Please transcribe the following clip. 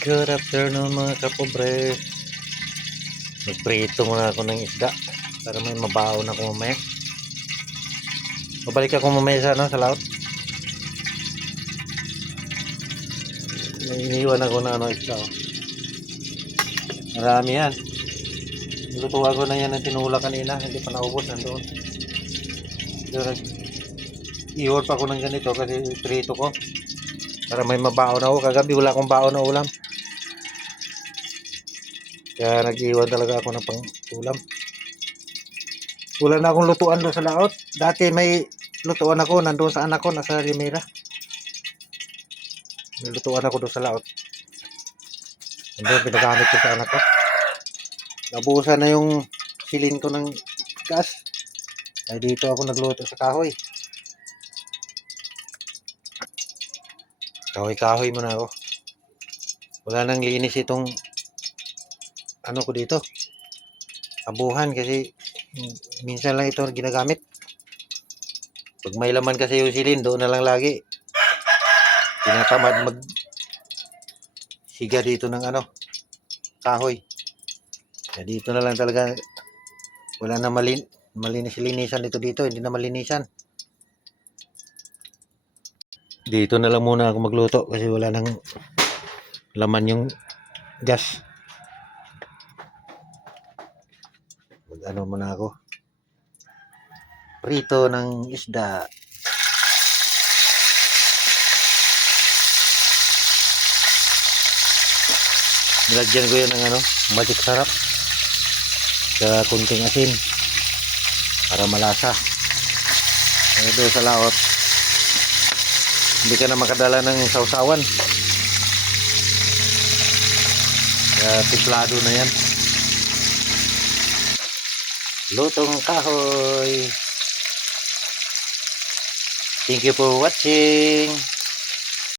Good afternoon mga kapobre. Nagprito muna ako ng isda para may mabaon ako mamaya. Babalik ako mamaya sa, sa laot. May iniwan ako na isda. Marami yan. Nilutuwa ko na yan ng tinula kanina. Hindi pa naubos. Nandoon. Iwan pa ako ng ganito kasi prito ko. Para may mabaon ako. Kagabi wala akong baon na ulam. Kaya nag-iwan talaga ako ng pang-ulam. Wala na akong lutuan doon sa laot. Dati may lutuan ako nandoon sa anak ko, nasa Rimera. May lutuan ako doon sa laot. Nandoon pinagamit ko sa anak ko. Nabuhusan na yung silin ko ng gas. Ay dito ako nagluto sa kahoy. Kahoy-kahoy muna ako. Wala nang linis itong ano ko dito. Abuhan kasi minsan lang ito ginagamit. Pag may laman kasi yung silin, doon na lang lagi. Tinatamad mag siga dito ng kahoy. Kaya dito na lang talaga wala na malinis-linisan dito, hindi na malinisan. Dito na lang muna ako magluto kasi wala nang laman yung gas. Mag muna ako. Prito ng isda. Nilagyan ko yan ng magic sarap sa kunting asin para malasa. Ito sa laot hindi ka na makadala ng sausawan, kaya tiplado na yan. Lutong kahoy. Thank you for watching.